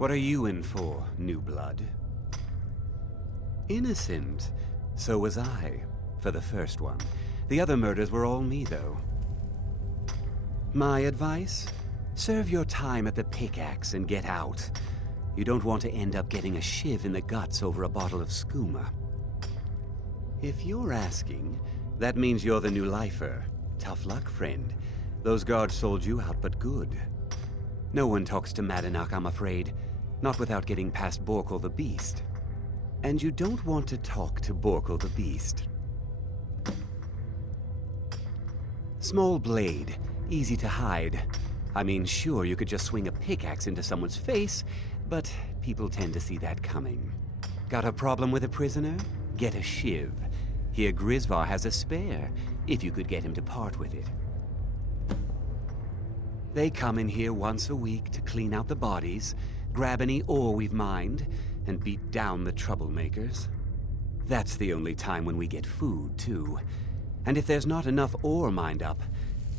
What are you in for, new blood? Innocent. So was I, for the first one. The other murders were all me, though. My advice? Serve your time at the pickaxe and get out. You don't want to end up getting a shiv in the guts over a bottle of skooma. If you're asking, that means you're the new lifer. Tough luck, friend. Those guards sold you out, but good. No one talks to Madanach, I'm afraid. Not without getting past Borkle the Beast. And you don't want to talk to Borkle the Beast. Small blade, easy to hide. I mean, sure, you could just swing a pickaxe into someone's face, but people tend to see that coming. Got a problem with a prisoner? Get a shiv. Here Grisvar has a spare, if you could get him to part with it. They come in here once a week to clean out the bodies, grab any ore we've mined, and beat down the troublemakers. That's the only time when we get food, too. And if there's not enough ore mined up,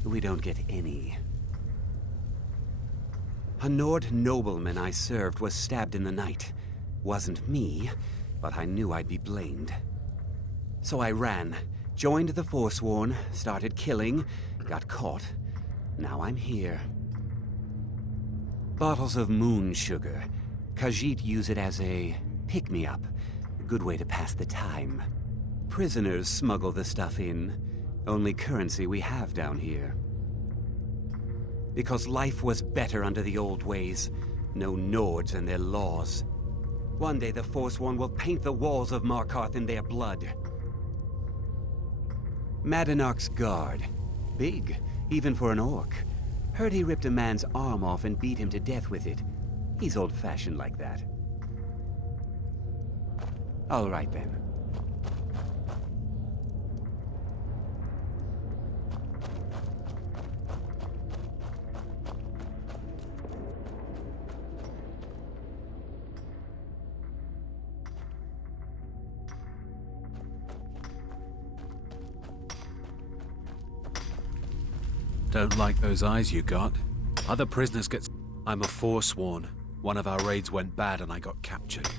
we don't get any. A Nord nobleman I served was stabbed in the night. Wasn't me, but I knew I'd be blamed. So I ran, joined the Forsworn, started killing, got caught. Now I'm here. Bottles of moon sugar. Khajiit use it as a pick-me-up. A good way to pass the time. Prisoners smuggle the stuff in. Only currency we have down here. Because life was better under the old ways. No Nords and their laws. One day the Forsworn will paint the walls of Markarth in their blood. Madanach's guard. Big, even for an orc. Heard he ripped a man's arm off and beat him to death with it. He's old-fashioned like that. All right, then. Don't like those eyes you got. Other prisoners get... I'm a Forsworn. One of our raids went bad and I got captured.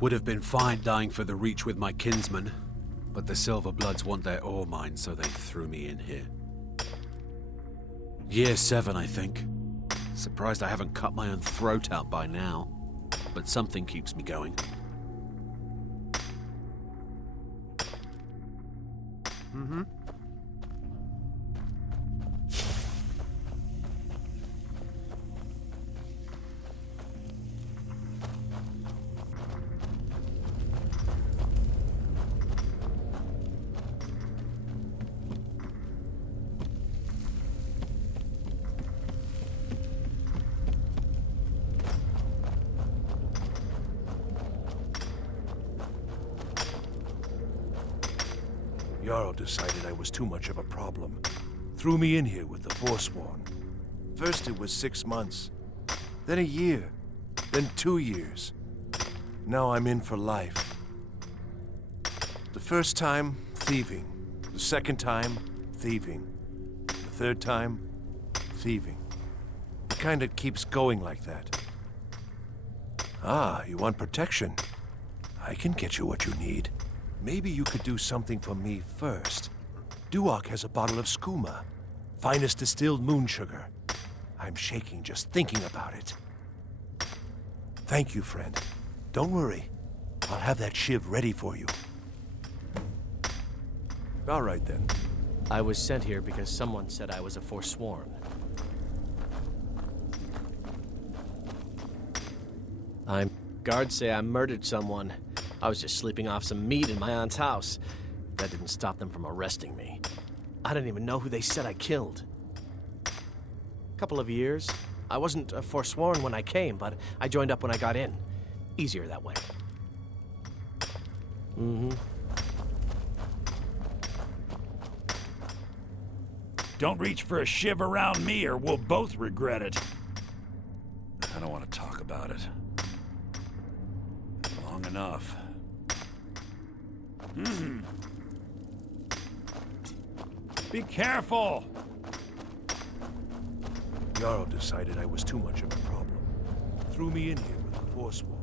Would have been fine dying for the Reach with my kinsmen, but the Silverbloods want their ore mine, so they threw me in here. Year 7, I think. Surprised I haven't cut my own throat out by now, but something keeps me going. Mm-hmm. Jarl decided I was too much of a problem. Threw me in here with the Forsworn. First it was 6 months, then a year, then 2 years. Now I'm in for life. The first time, thieving. The second time, thieving. The third time, thieving. It kinda keeps going like that. Ah, you want protection? I can get you what you need. Maybe you could do something for me first. Duak has a bottle of skooma. Finest distilled moon sugar. I'm shaking just thinking about it. Thank you, friend. Don't worry. I'll have that shiv ready for you. All right, then. I was sent here because someone said I was a Forsworn. Guards say I murdered someone. I was just sleeping off some meat in my aunt's house. That didn't stop them from arresting me. I didn't even know who they said I killed. Couple of years. I wasn't Forsworn when I came, but I joined up when I got in. Easier that way. Mm-hmm. Don't reach for a shiv around me or we'll both regret it. I don't want to talk about it. Long enough. Be careful! Jarl decided I was too much of a problem. Threw me in here with Forsworn.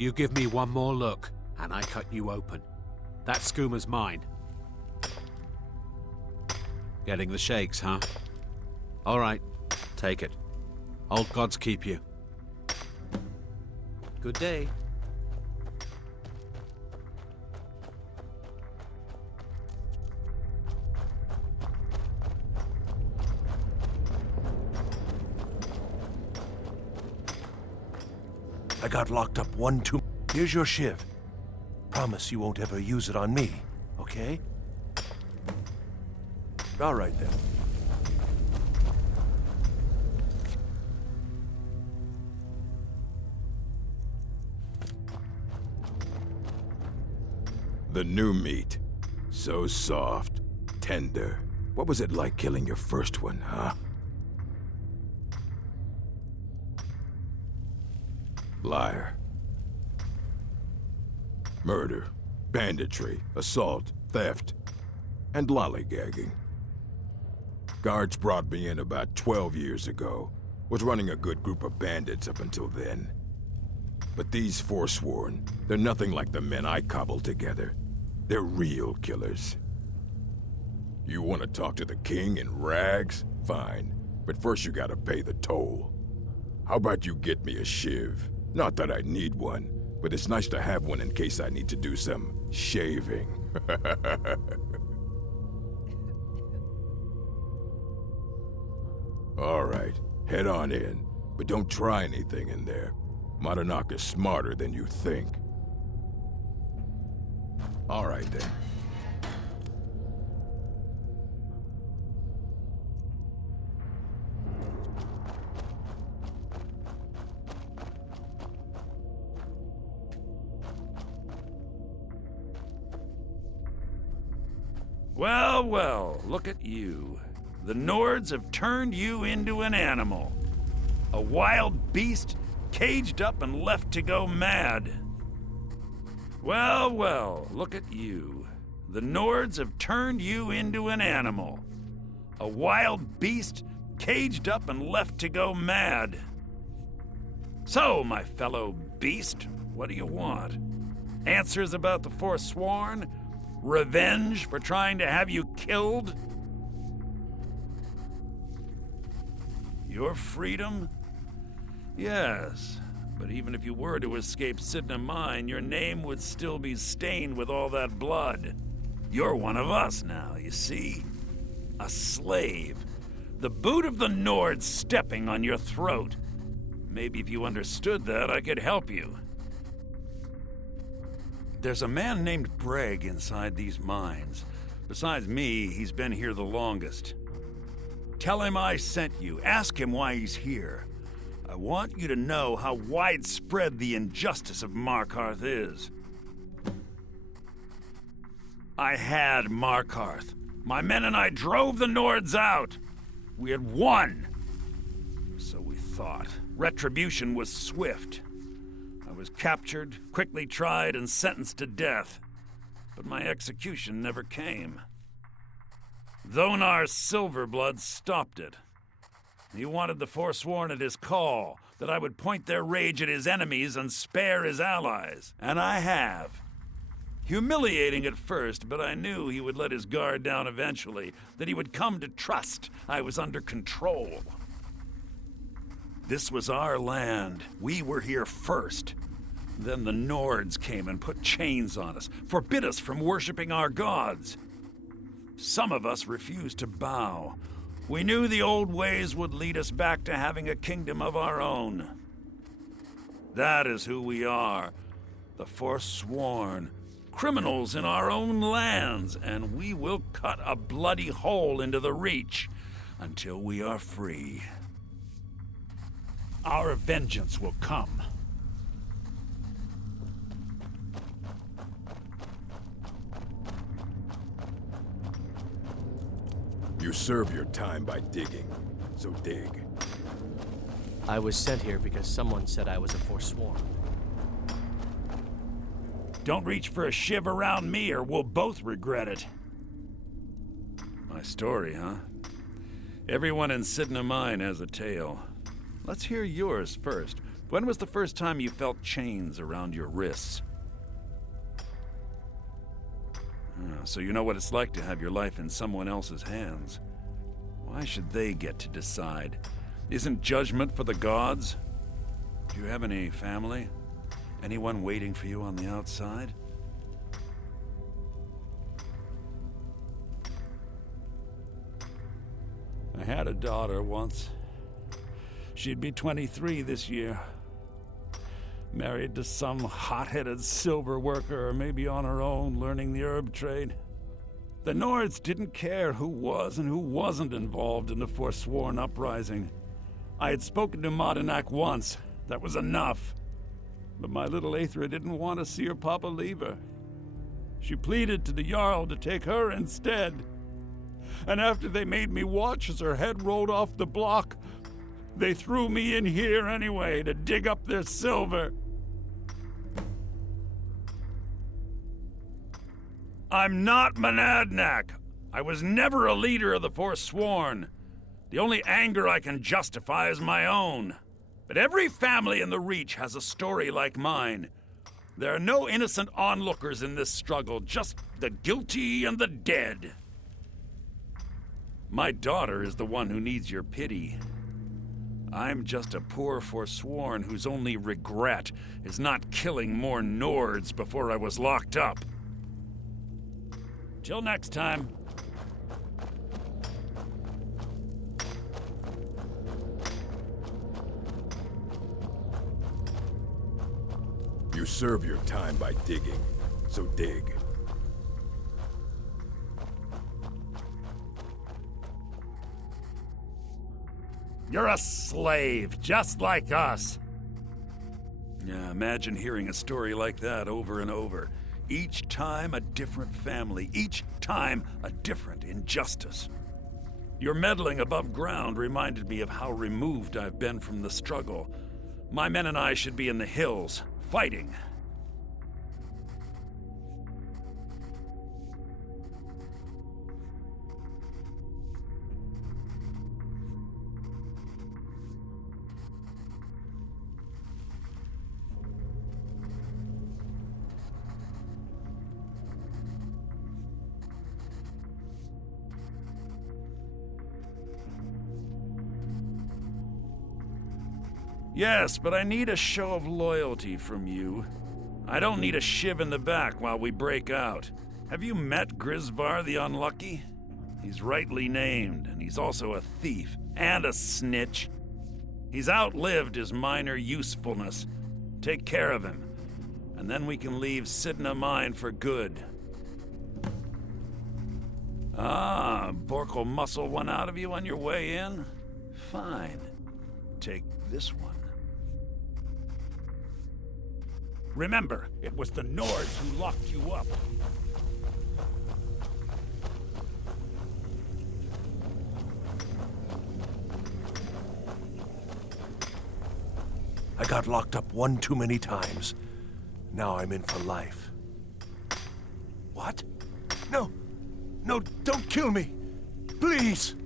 You give me one more look, and I cut you open. That skoomer's mine. Getting the shakes, huh? All right, take it. Old gods keep you. Good day. I got locked up one too. Here's your shiv. Promise you won't ever use it on me, okay? All right then. The new meat. So soft, tender. What was it like killing your first one, huh? Liar. Murder, banditry, assault, theft, and lollygagging. Guards brought me in about 12 years ago. Was running a good group of bandits up until then. But these Forsworn, they're nothing like the men I cobbled together. They're real killers. You want to talk to the king in rags? Fine. But first you gotta pay the toll. How about you get me a shiv? Not that I need one, but it's nice to have one in case I need to do some shaving. All right, head on in, but don't try anything in there. Madanach is smarter than you think. All right then. Well, well, look at you. The Nords have turned you into an animal. A wild beast caged up and left to go mad. Well, well, look at you. The Nords have turned you into an animal. A wild beast caged up and left to go mad. So, my fellow beast, what do you want? Answers about the Forsworn? Revenge for trying to have you killed? Your freedom? Yes, but even if you were to escape Sidna Mine, your name would still be stained with all that blood. You're one of us now, you see? A slave. The boot of the Nord stepping on your throat. Maybe if you understood that, I could help you. There's a man named Breg inside these mines. Besides me, he's been here the longest. Tell him I sent you. Ask him why he's here. I want you to know how widespread the injustice of Markarth is. I had Markarth. My men and I drove the Nords out. We had won. So we thought. Retribution was swift. I was captured, quickly tried, and sentenced to death. But my execution never came. Thonar Silverblood stopped it. He wanted the Forsworn at his call, that I would point their rage at his enemies and spare his allies. And I have. Humiliating at first, but I knew he would let his guard down eventually, that he would come to trust I was under control. This was our land. We were here first. Then the Nords came and put chains on us, forbid us from worshiping our gods. Some of us refused to bow. We knew the old ways would lead us back to having a kingdom of our own. That is who we are, the Forsworn, criminals in our own lands, and we will cut a bloody hole into the Reach until we are free. Our vengeance will come. You serve your time by digging, so dig. I was sent here because someone said I was a Forsworn. Don't reach for a shiv around me or we'll both regret it. My story, huh? Everyone in Sidna Mine has a tale. Let's hear yours first. When was the first time you felt chains around your wrists? So you know what it's like to have your life in someone else's hands. Why should they get to decide? Isn't judgment for the gods? Do you have any family? Anyone waiting for you on the outside? I had a daughter once. She'd be 23 this year. Married to some hot-headed silver worker, or maybe on her own, learning the herb trade. The Nords didn't care who was and who wasn't involved in the Forsworn uprising. I had spoken to Modinak once. That was enough. But my little Aethra didn't want to see her papa leave her. She pleaded to the Jarl to take her instead. And after they made me watch as her head rolled off the block, they threw me in here anyway to dig up their silver. I'm not Monadnack. I was never a leader of the Forsworn. The only anger I can justify is my own. But every family in the Reach has a story like mine. There are no innocent onlookers in this struggle, just the guilty and the dead. My daughter is the one who needs your pity. I'm just a poor Forsworn whose only regret is not killing more Nords before I was locked up. Till next time. You serve your time by digging, so dig. You're a slave, just like us. Yeah, imagine hearing a story like that over and over. Each time a different family, each time a different injustice. Your meddling above ground reminded me of how removed I've been from the struggle. My men and I should be in the hills, fighting. Yes, but I need a show of loyalty from you. I don't need a shiv in the back while we break out. Have you met Grisvar the Unlucky? He's rightly named, and he's also a thief and a snitch. He's outlived his minor usefulness. Take care of him, and then we can leave Sidna Mine for good. Ah, Bork'll muscle one out of you on your way in? Fine. Take this one. Remember, it was the Nords who locked you up. I got locked up one too many times. Now I'm in for life. What? No! No, don't kill me! Please!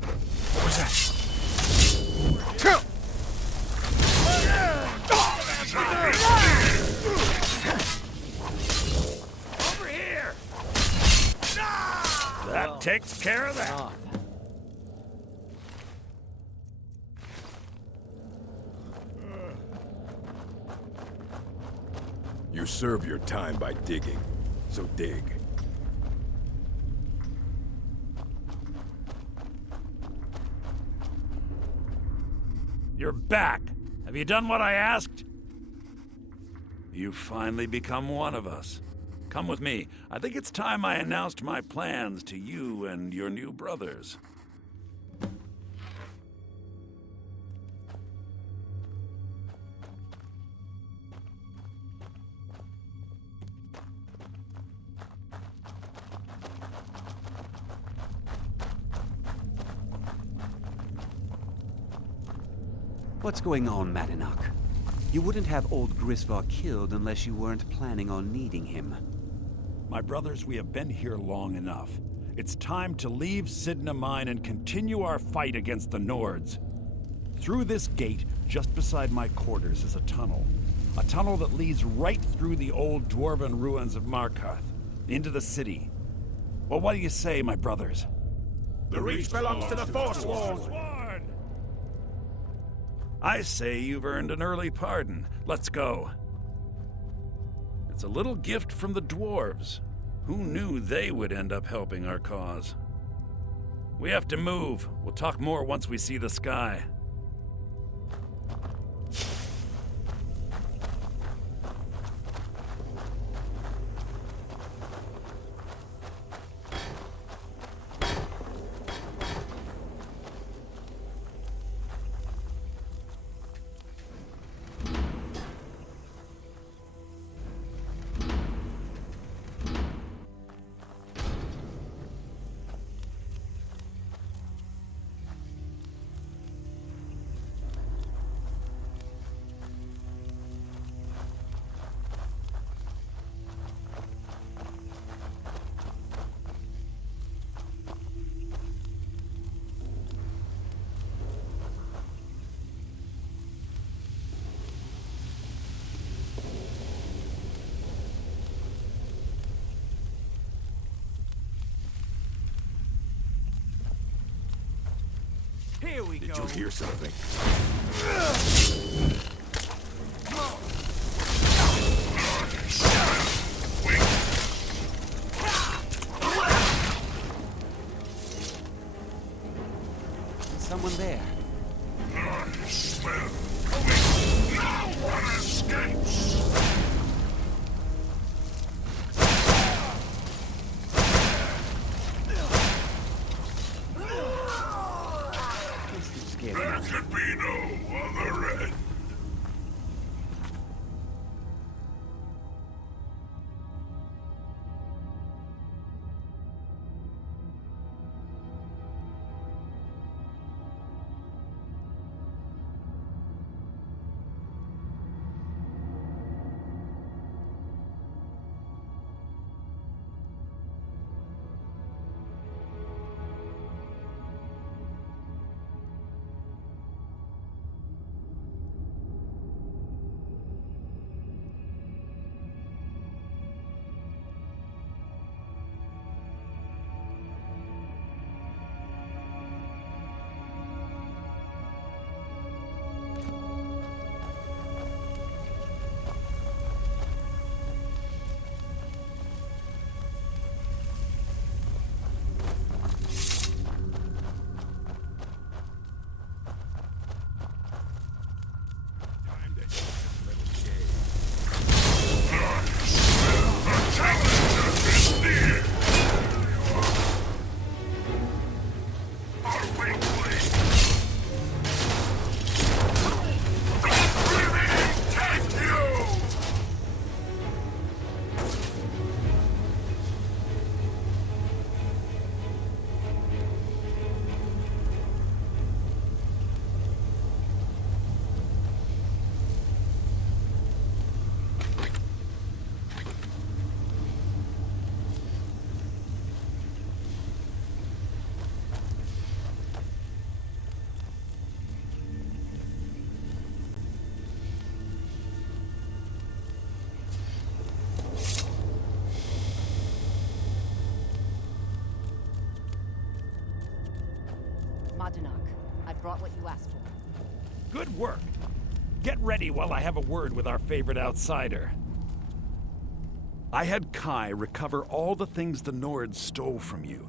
What was that? Kill! Over here! That takes care of that. You serve your time by digging, so dig. You're back. Have you done what I asked? You've finally become one of us. Come with me. I think it's time I announced my plans to you and your new brothers. What's going on, Madanach? You wouldn't have old Grisvar killed unless you weren't planning on needing him. My brothers, we have been here long enough. It's time to leave Sidna Mine and continue our fight against the Nords. Through this gate, just beside my quarters, is a tunnel. A tunnel that leads right through the old dwarven ruins of Markarth, into the city. Well, what do you say, my brothers? The Reach belongs to the Forsworn! I say you've earned an early pardon. Let's go. It's a little gift from the dwarves. Who knew they would end up helping our cause? We have to move. We'll talk more once we see the sky. Here we Did go. you hear something? Someone there. I smell. No one escapes! There could be no other end. Madanach, I brought what you asked for. Good work. Get ready while I have a word with our favorite outsider. I had Kai recover all the things the Nords stole from you.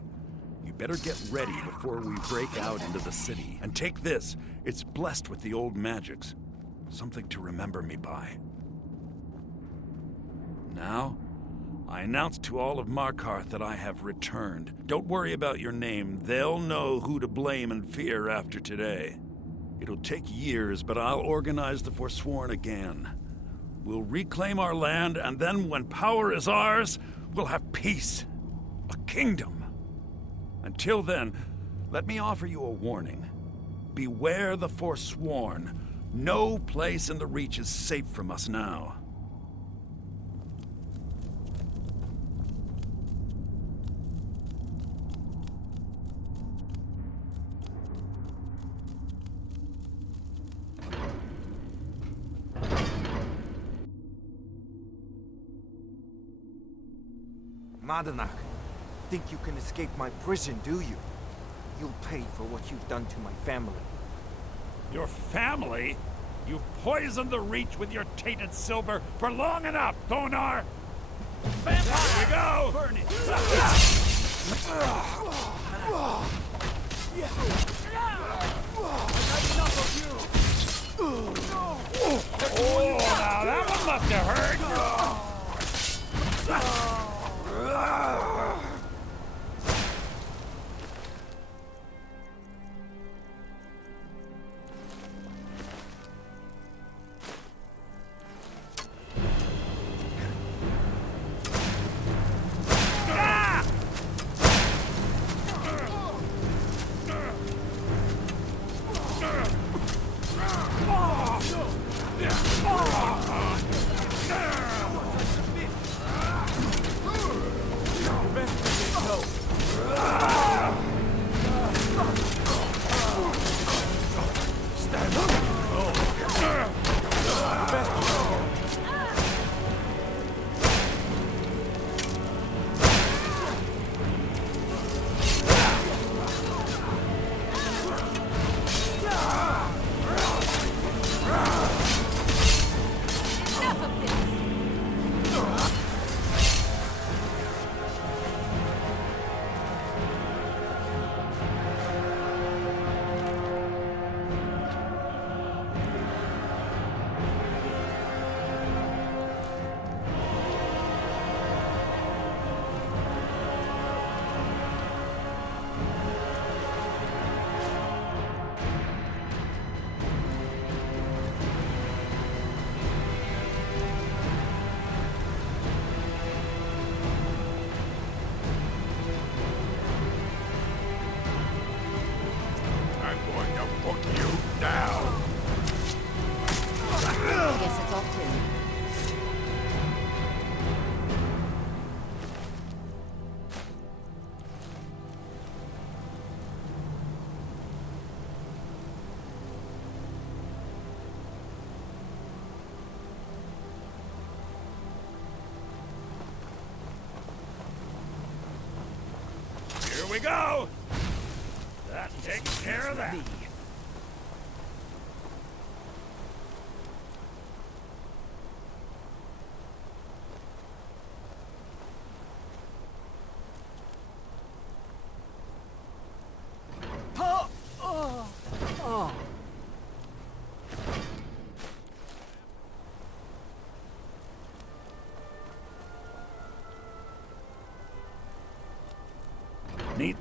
You better get ready before we break out into the city. And take this. It's blessed with the old magics. Something to remember me by. Now, I announce to all of Markarth that I have returned. Don't worry about your name. They'll know who to blame and fear after today. It'll take years, but I'll organize the Forsworn again. We'll reclaim our land, and then when power is ours, we'll have peace. A kingdom. Until then, let me offer you a warning. Beware the Forsworn. No place in the Reach is safe from us now. Madanak, think you can escape my prison, do you? You'll pay for what you've done to my family. Your family? You've poisoned the Reach with your tainted silver for long enough, Thonar! Vampire! Here we go! Burn it! Oh, now that one must have hurt! I guess it's all clear. Here we go! That takes care of that. Neat.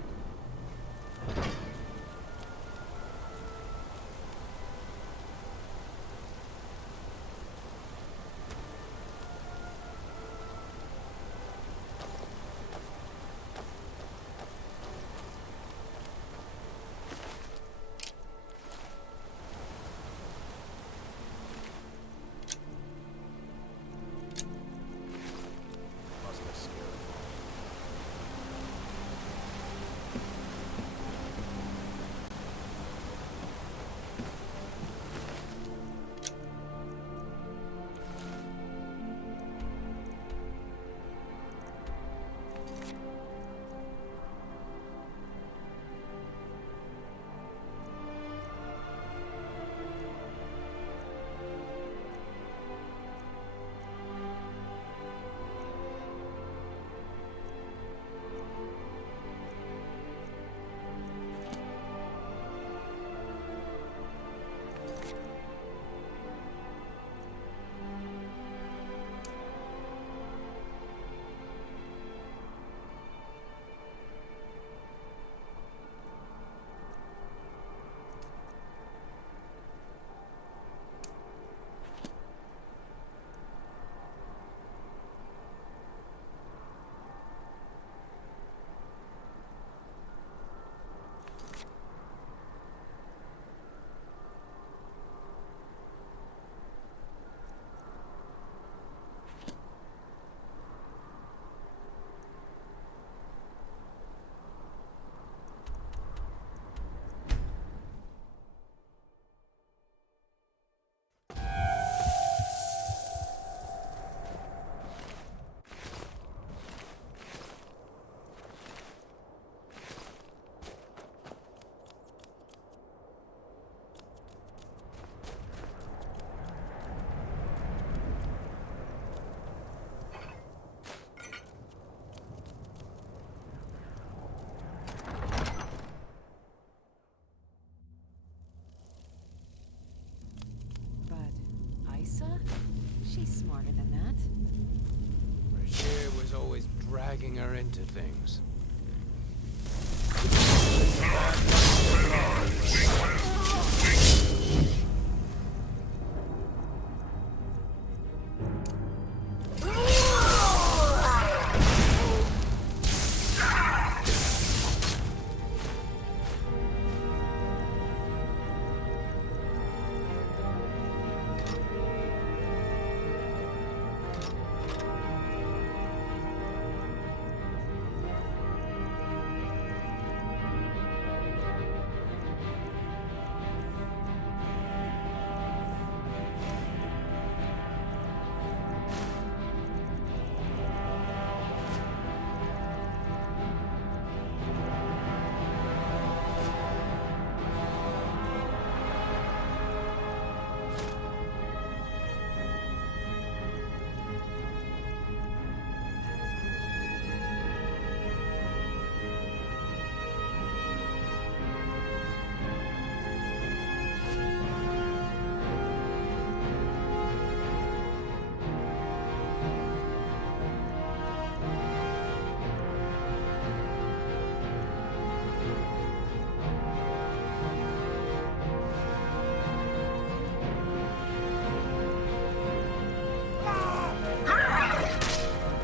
dragging her into things.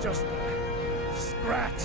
Just scratch.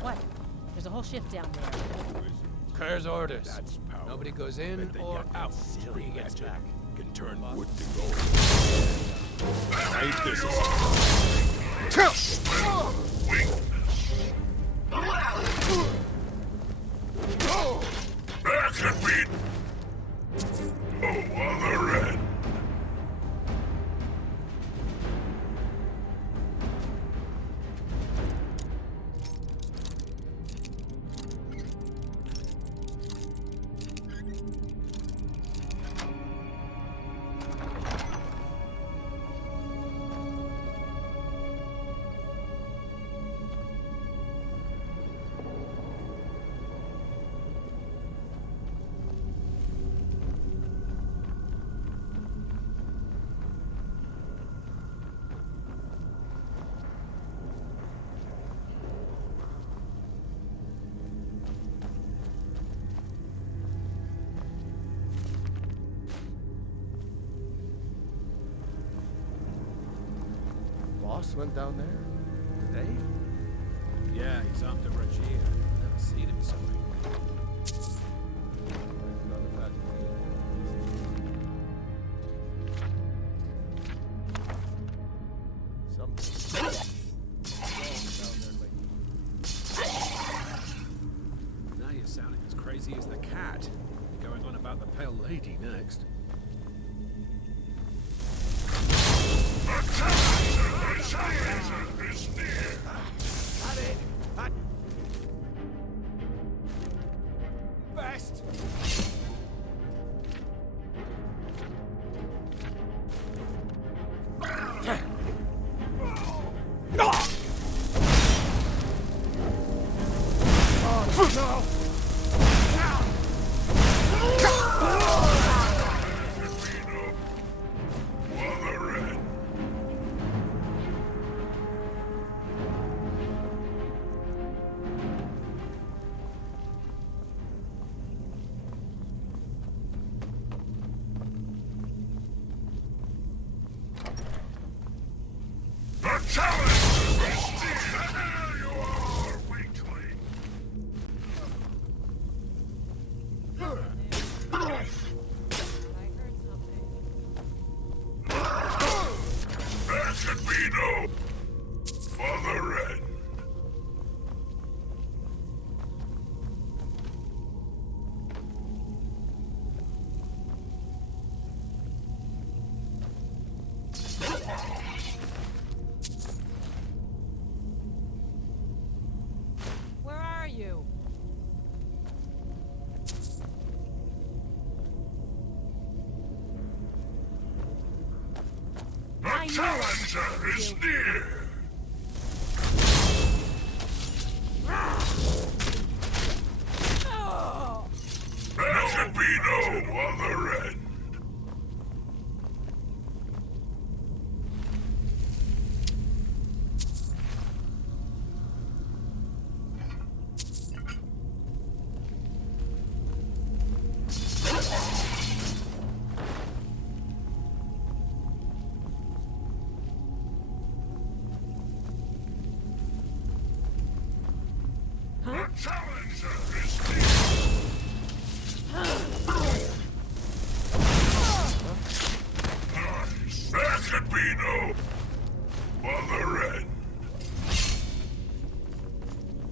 What? There's a whole shift down there. Kerr's orders. Nobody goes in or out till he gets back. Can turn wood to gold. Ain't this There can be no other end. Boss went down there today? Yeah, he's after Regina. Never seen him so angry. Now you're sounding as crazy as the cat. Going on about the Pale Lady next. Best. I knew challenger is near. There can be no other end. Challenger is near. There can be no other end.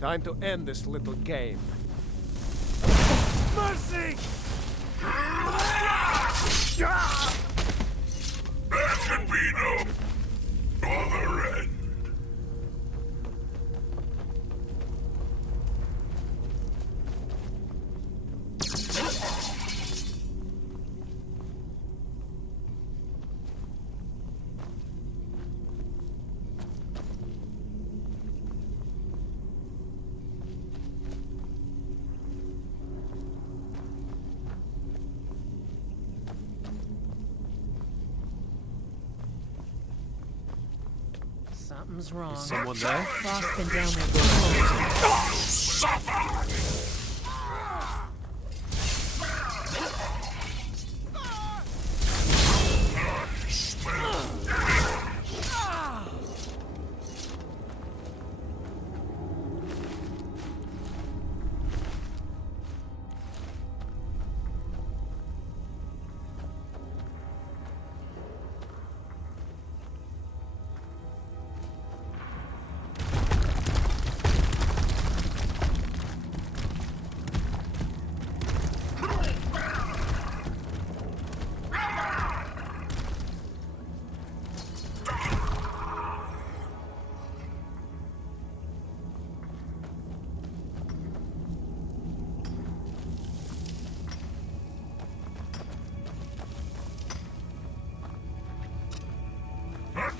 Time to end this little game. Mercy! There can be no other end. Something's wrong. Someone there? Boss been down there for Suffer!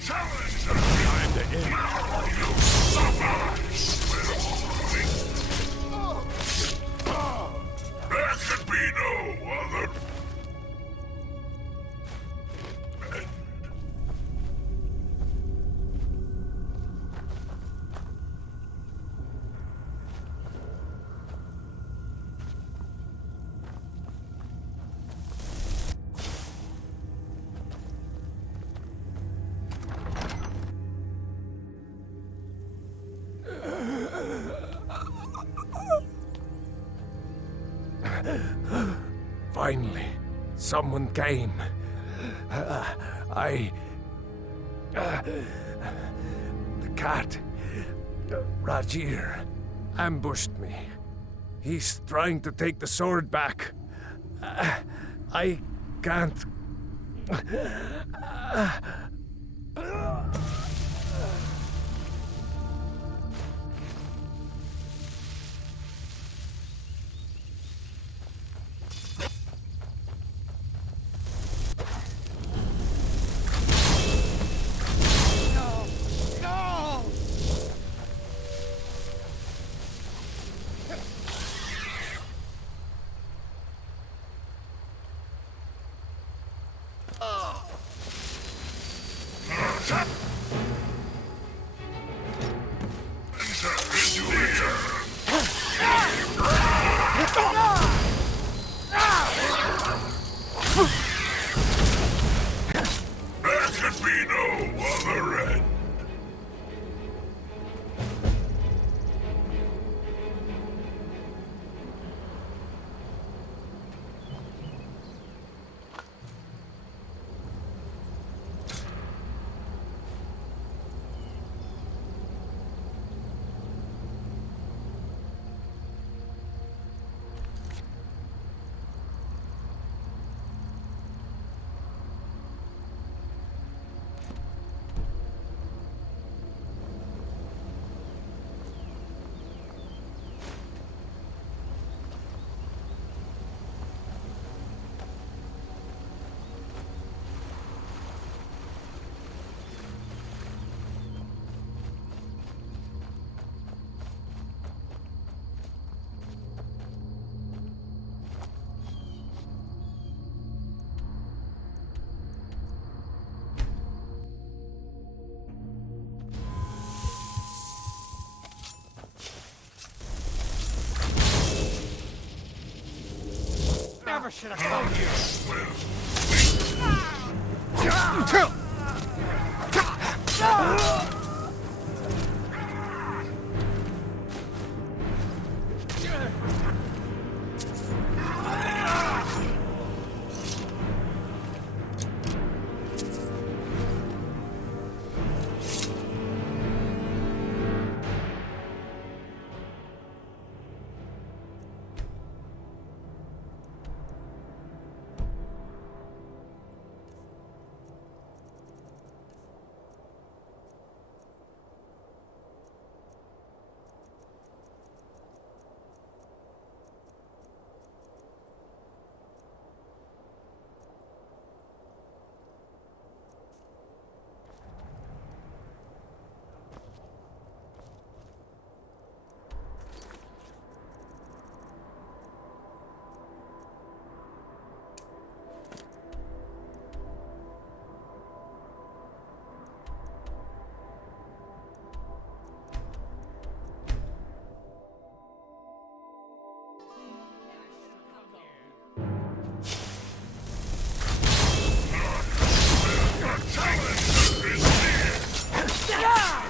Challenger! Time to end. You suffer! There can be no other end. Finally, someone came. The cat, Rajir, ambushed me. He's trying to take the sword back. I can't. should have told you.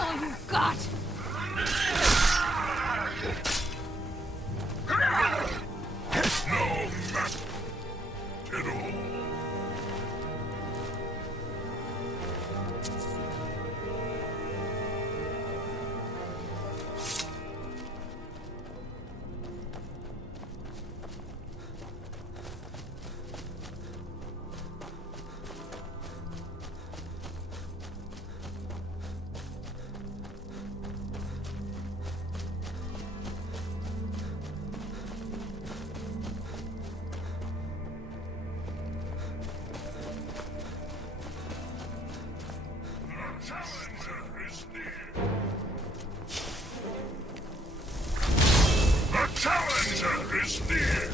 All you got! Challenger is near!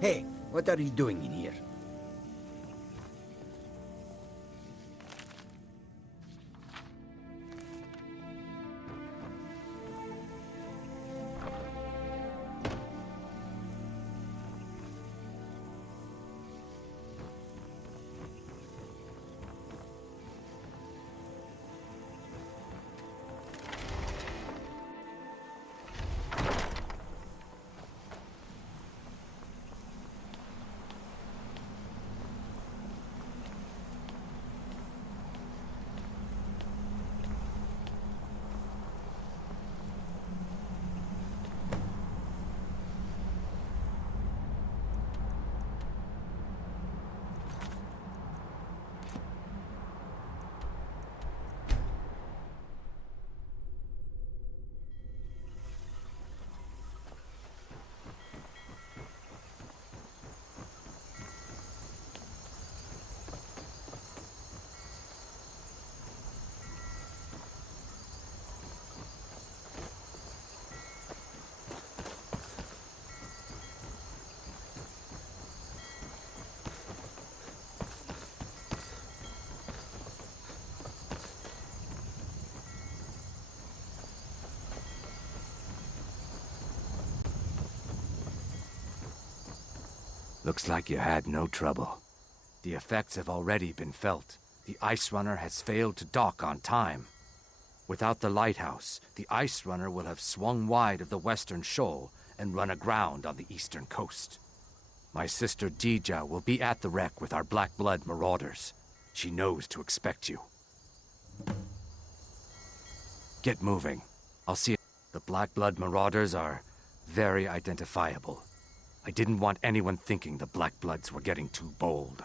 Hey, what are you doing in here? Looks like you had no trouble. The effects have already been felt. The Ice Runner has failed to dock on time. Without the lighthouse, the Ice Runner will have swung wide of the western shoal and run aground on the eastern coast. My sister Dija will be at the wreck with our Black Blood marauders. She knows to expect you. Get moving. I'll see. The Black Blood marauders are very identifiable. I didn't want anyone thinking the Black Bloods were getting too bold.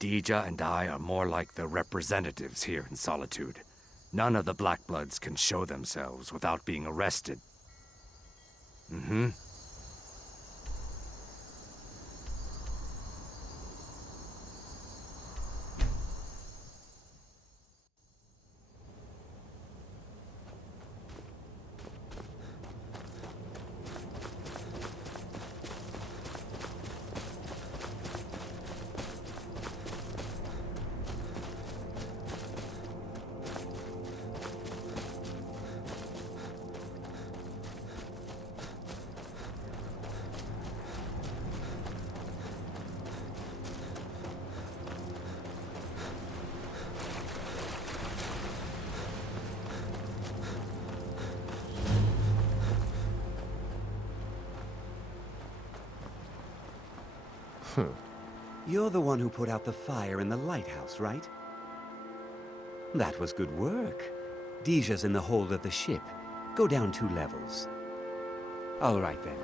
Dija and I are more like the representatives here in Solitude. None of the Black Bloods can show themselves without being arrested. Mm-hmm. You're the one who put out the fire in the lighthouse, right? That was good work. Dija's in the hold of the ship. Go down 2 levels. All right, then.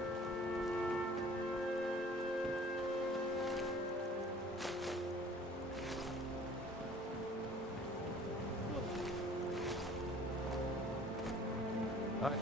Hi.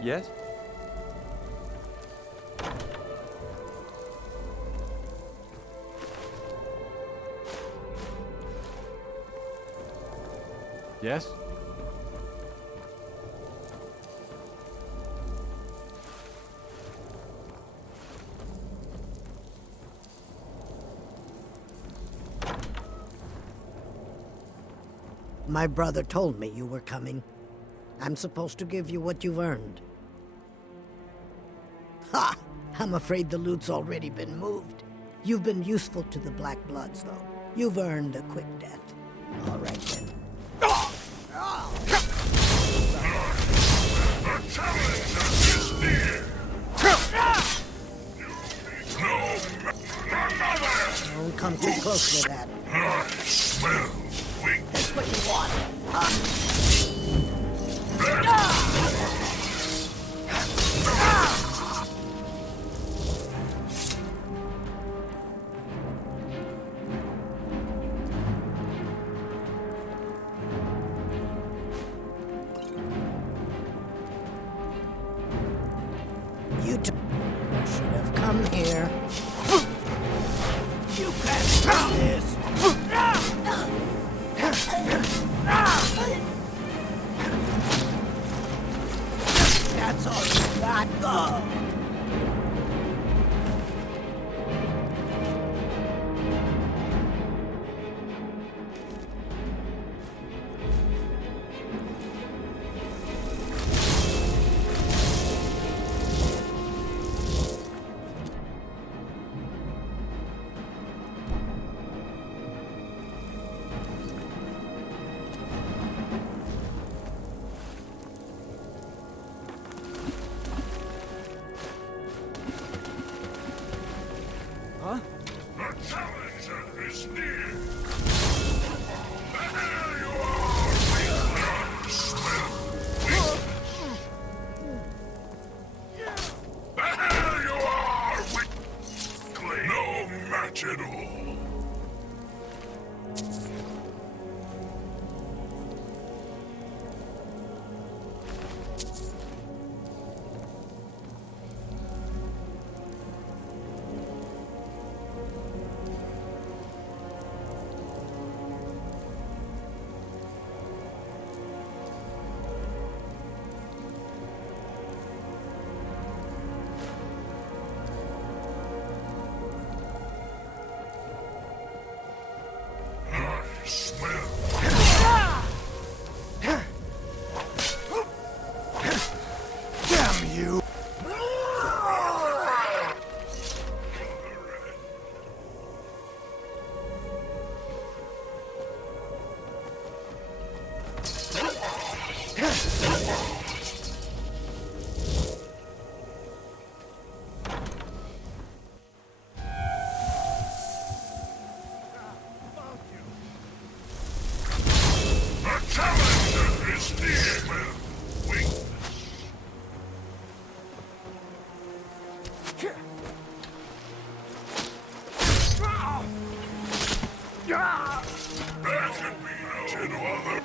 Yes? Yes? My brother told me you were coming. I'm supposed to give you what you've earned. Ha! I'm afraid the loot's already been moved. You've been useful to the Black Bloods, though. You've earned a quick death. All right, then. The challenge is near. Don't come too close to that. I smell weakness. That's what you want. You should have come here. You can't stop this! That's all you got, go! There can be no other.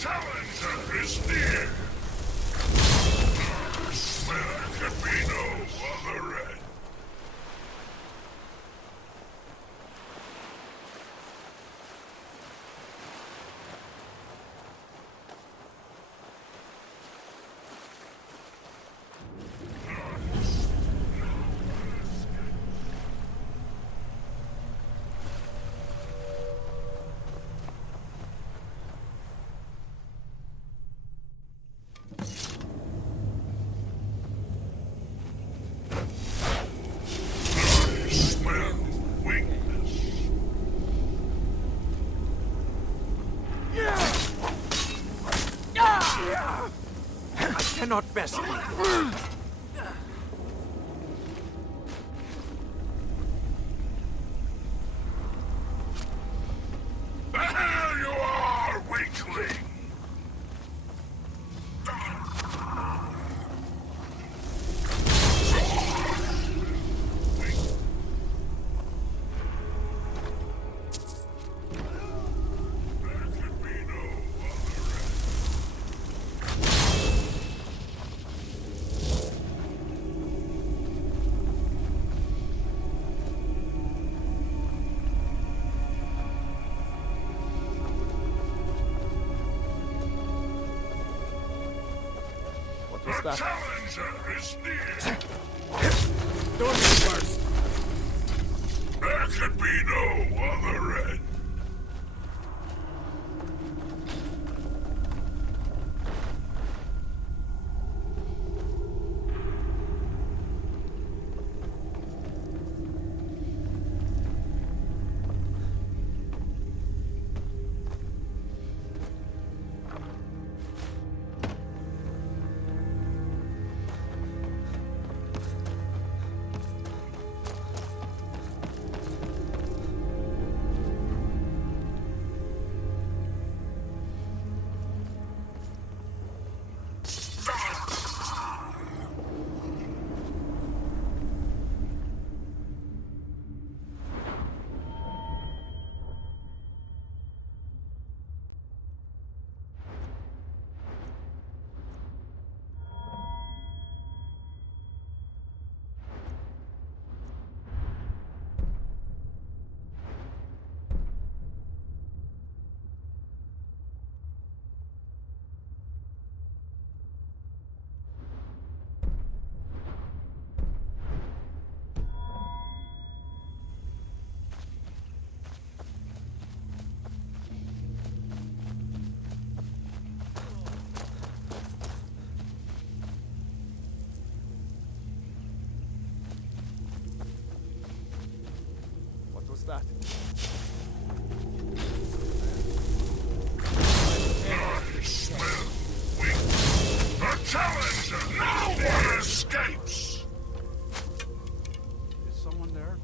Challenger is near. I swear there can be no other end. Cannot best me. There you are, weakling! The challenger is near. Door first. There could be no other end. that? I smell weakness. A challenger! No one escapes! Is someone there?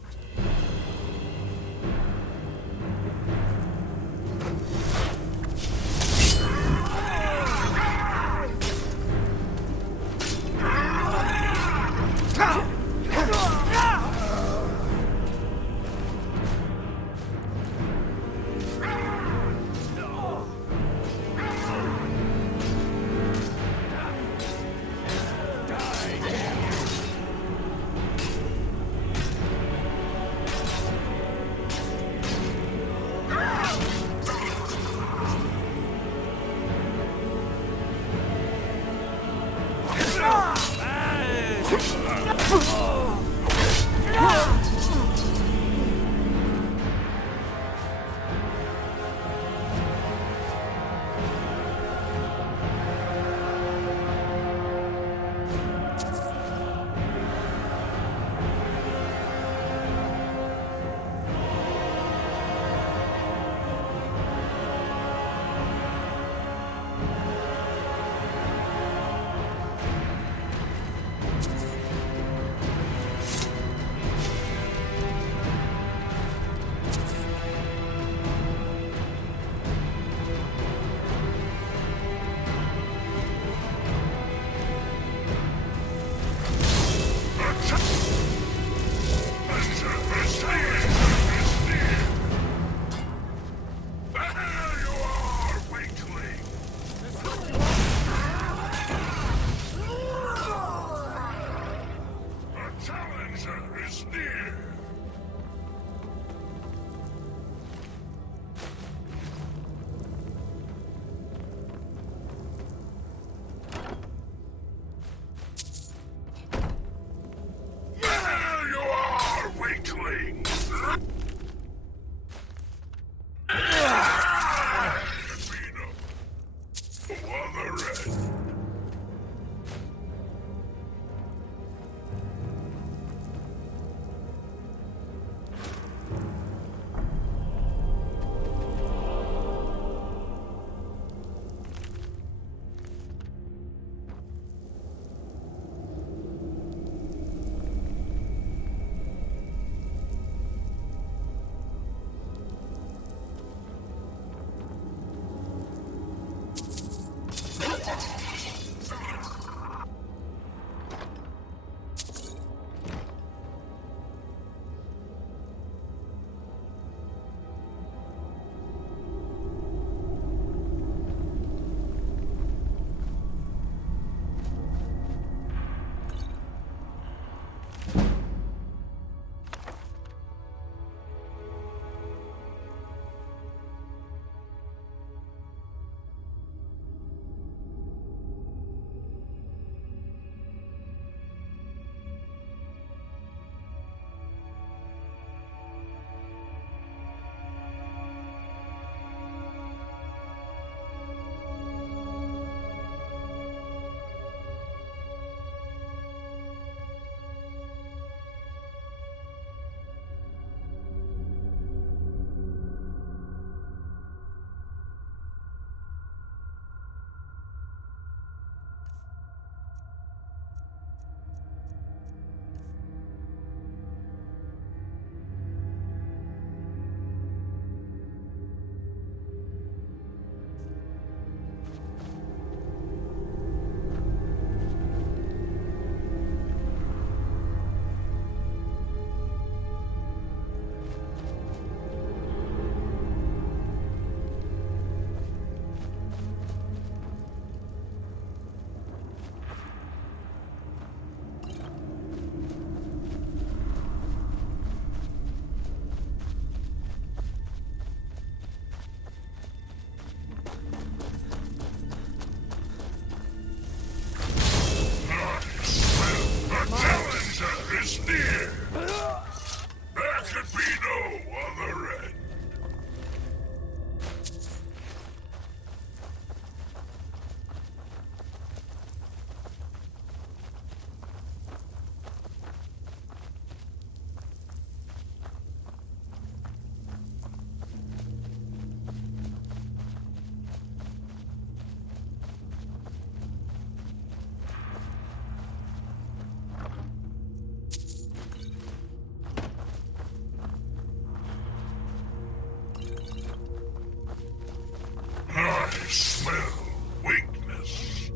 I smell weakness.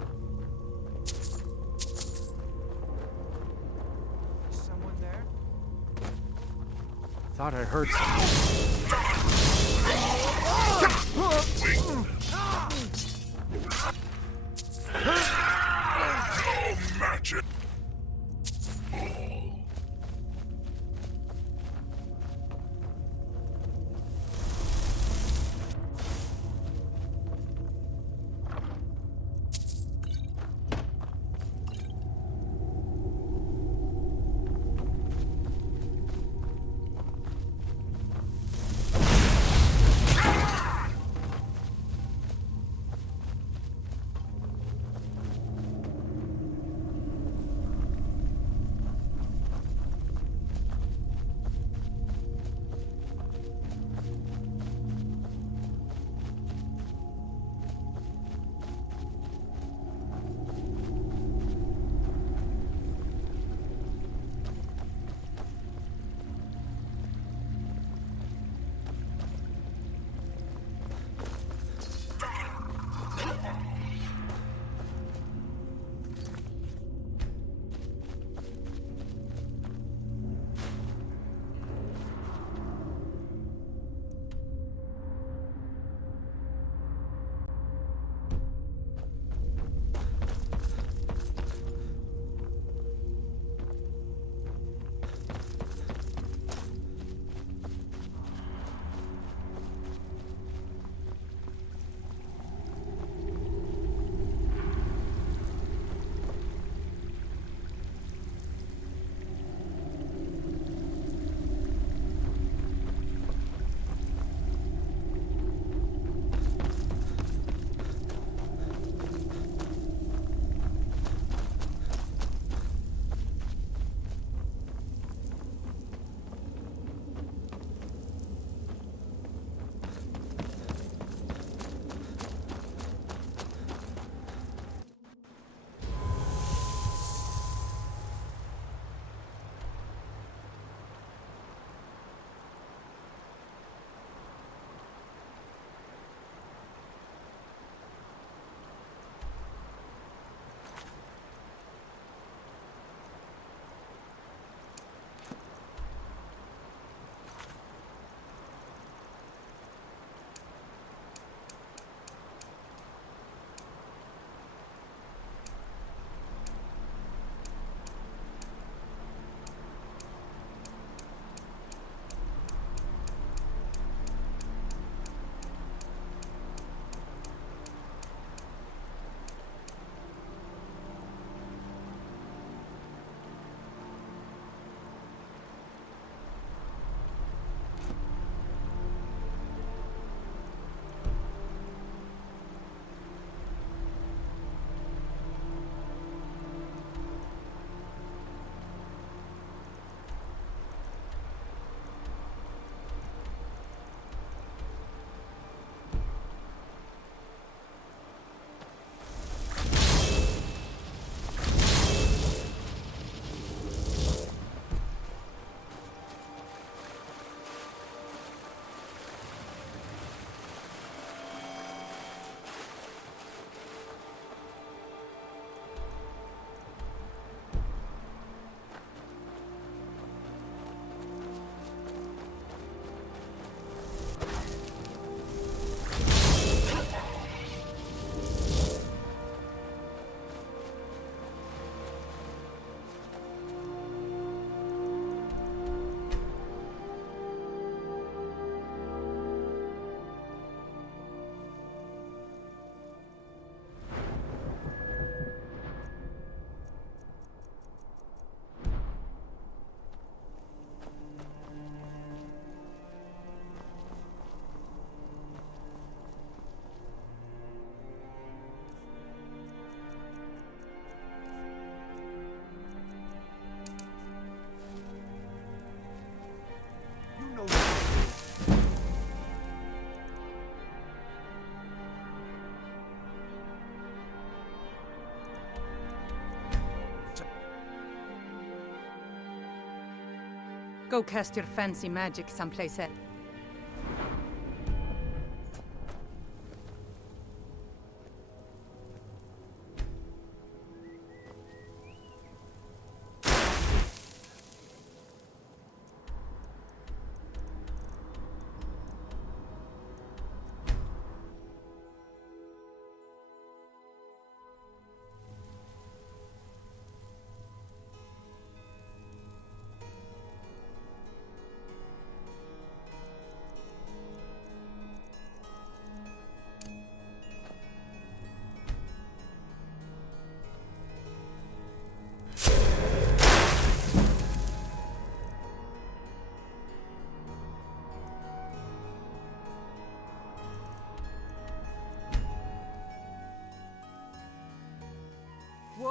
Is someone there? Thought I heard something. No magic. Go cast your fancy magic someplace else.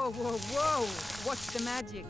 Whoa, whoa, whoa! What's the magic?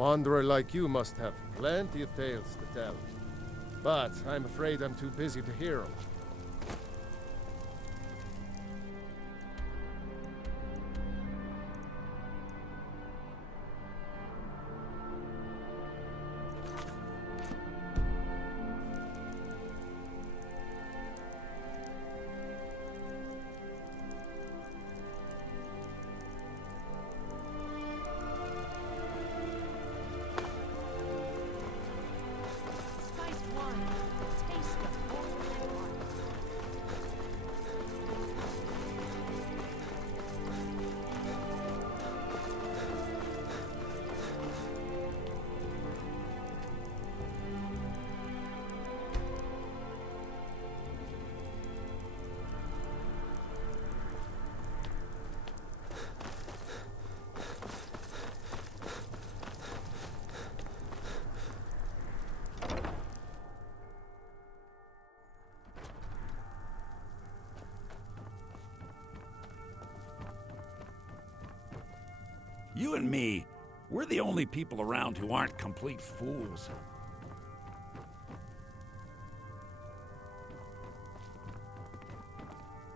Wanderer like you must have plenty of tales to tell. But I'm afraid I'm too busy to hear them. You and me, we're the only people around who aren't complete fools.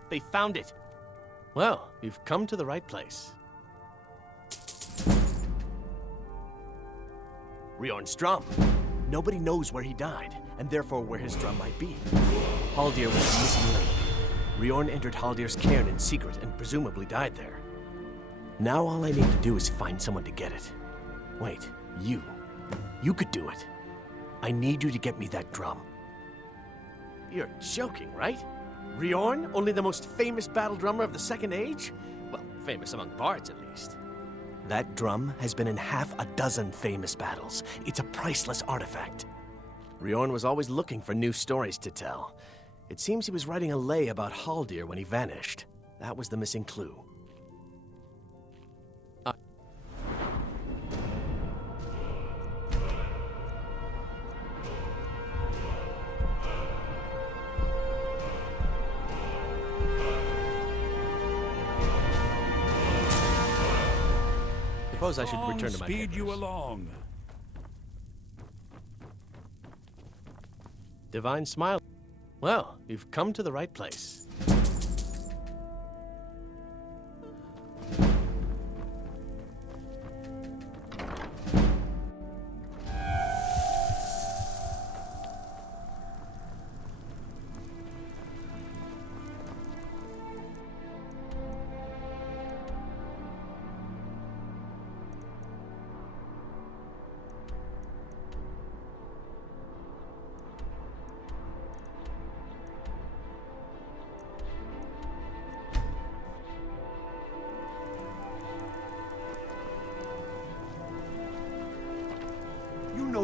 They found it! Well, you've come to the right place. Riorn's drum. Nobody knows where he died, and therefore where his drum might be. Haldir was a missing link. Riorn entered Haldir's cairn in secret and presumably died there. Now all I need to do is find someone to get it. Wait, you. You could do it. I need you to get me that drum. You're joking, right? Riorn, only the most famous battle drummer of the Second Age? Well, famous among bards at least. That drum has been in half a dozen famous battles. It's a priceless artifact. Riorn was always looking for new stories to tell. It seems he was writing a lay about Haldir when he vanished. That was the missing clue. Suppose I should return to my Speed papers. you along. Divine smile. Well, you've come to the right place.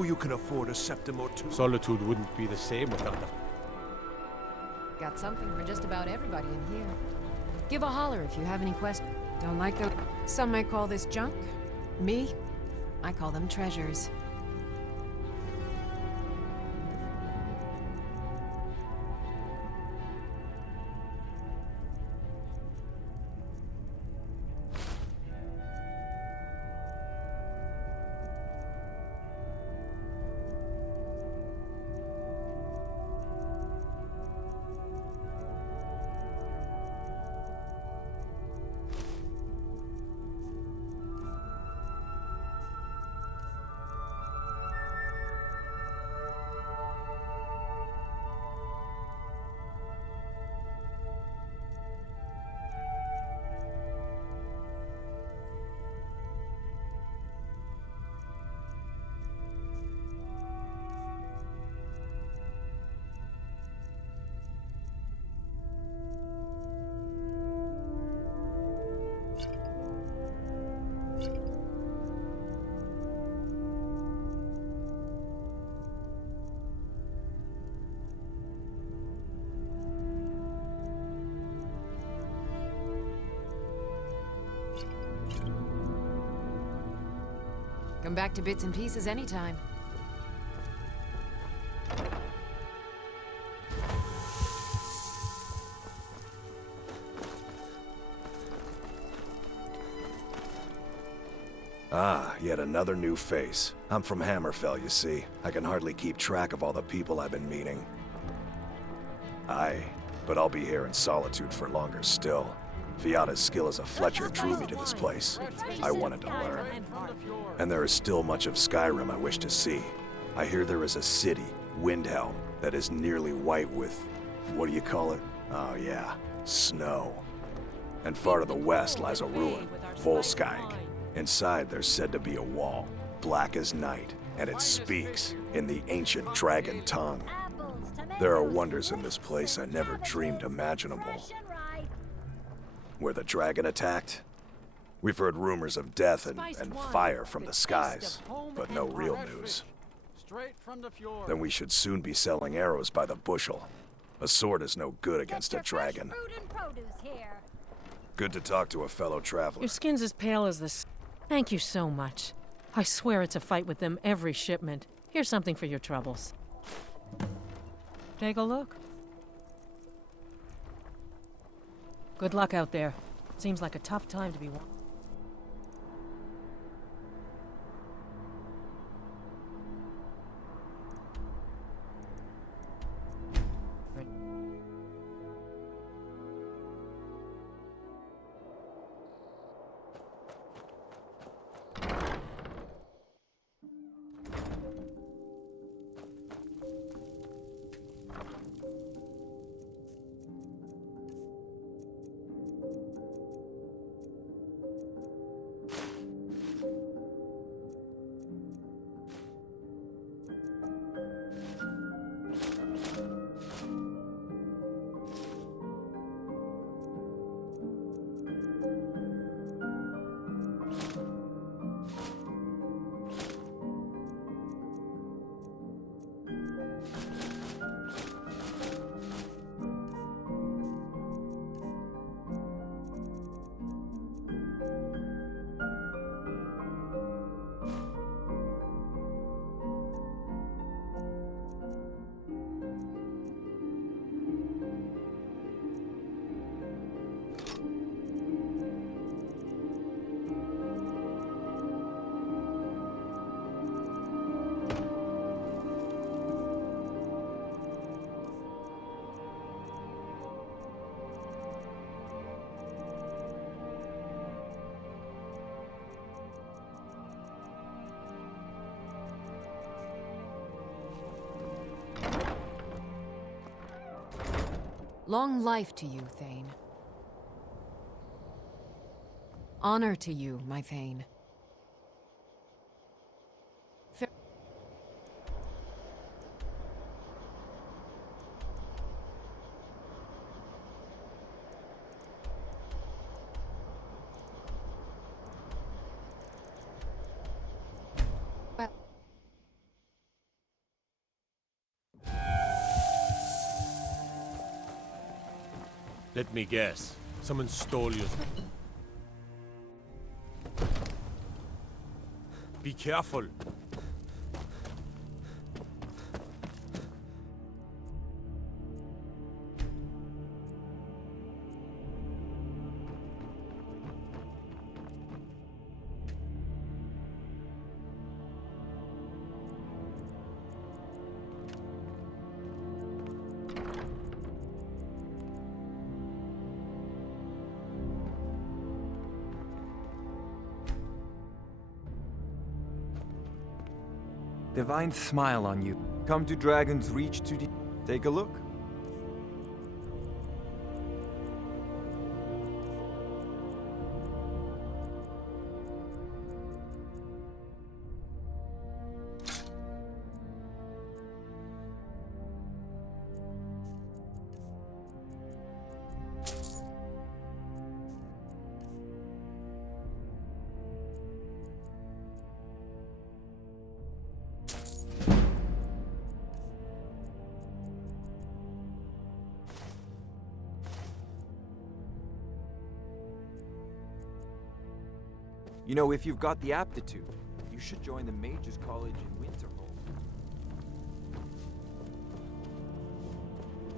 know you can afford a septim or two. Solitude wouldn't be the same without the... Got something for just about everybody in here. Give a holler if you have any questions. Don't like the... Some might call this junk. Me? I call them treasures. Come back to bits and pieces anytime. Ah, yet another new face. I'm from Hammerfell, you see. I can hardly keep track of all the people I've been meeting. Aye, but I'll be here in solitude for longer still. Fiata's skill as a Fletcher drew me to this place. I wanted to learn. And there is still much of Skyrim I wish to see. I hear there is a city, Windhelm, that is nearly white with... what do you call it? Oh yeah, snow. And far to the west lies a ruin, Volskag. Inside there's said to be a wall, black as night, and it speaks in the ancient dragon tongue. There are wonders in this place I never dreamed imaginable. Where the dragon attacked? We've heard rumors of death and fire from the skies, but no real news. Then we should soon be selling arrows by the bushel. A sword is no good against a dragon. Good to talk to a fellow traveler. Your skin's as pale as this. Thank you so much. I swear it's a fight with them every shipment. Here's something for your troubles. Take a look. Good luck out there. Seems like a tough time to be one. Long life to you, Thane. Honor to you, my Thane. Let me guess. Someone stole you. Be careful. Divine smile on you. Come to Dragon's Reach to take a look. You know, if you've got the aptitude, you should join the Mages College in Winterhold.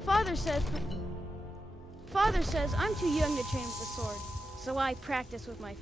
Father says I'm too young to train with the sword, so I practice with my...